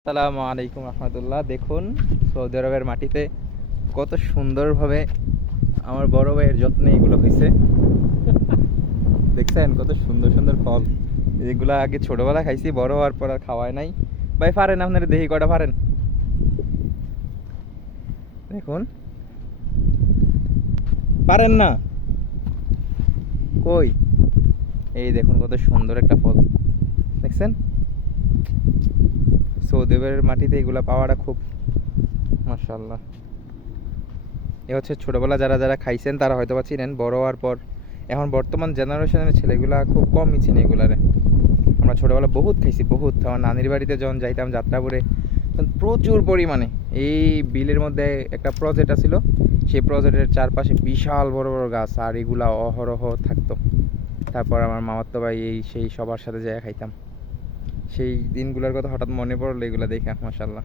আসসালামু আলাইকুম রহমতুল্লাহ। দেখুন সৌদি আরবের মাটিতে কত সুন্দরভাবে আমার বড় ভাইয়ের যত্নে এগুলো হয়েছে। দেখছেন কত সুন্দর সুন্দর ফল। এগুলা আগে ছোটবেলা খাইছি, বড় হওয়ার পর আর খাওয়াই নাই। ভাই পারেন আপনারা দেখি কটা পারেন। দেখুন পারেন না কই, এই দেখুন কত সুন্দর একটা ফল। দেখছেন সৌদি আরবের মাটিতে এগুলা পাওয়াটা খুব মাশাআল্লাহ। এ হচ্ছে ছোটবেলা যারা যারা খাইছেন তারা হয়তো বা চিনেন, বড় হওয়ার পর এখন বর্তমান জেনারেশনের ছেলেগুলা খুব কমই চিনে এগুলারে। আমরা ছোটবেলা বহুত খাইছি, বহুত। আমার নানির বাড়িতে যখন যাইতাম যাত্রাপুরে তখন প্রচুর পরিমাণে এই বিলের মধ্যে একটা প্রজেক্ট আছিল, সেই প্রজেক্টের চারপাশে বিশাল বড় বড় গাছ, আর এগুলা অহরহ থাকতো। তারপর আমার মামাতো ভাই এই সেই সবার সাথে যাই খাইতাম। সেই দিনগুলোর কথা হঠাৎ মনে পড়লো এগুলা দেখে, মাশাআল্লাহ।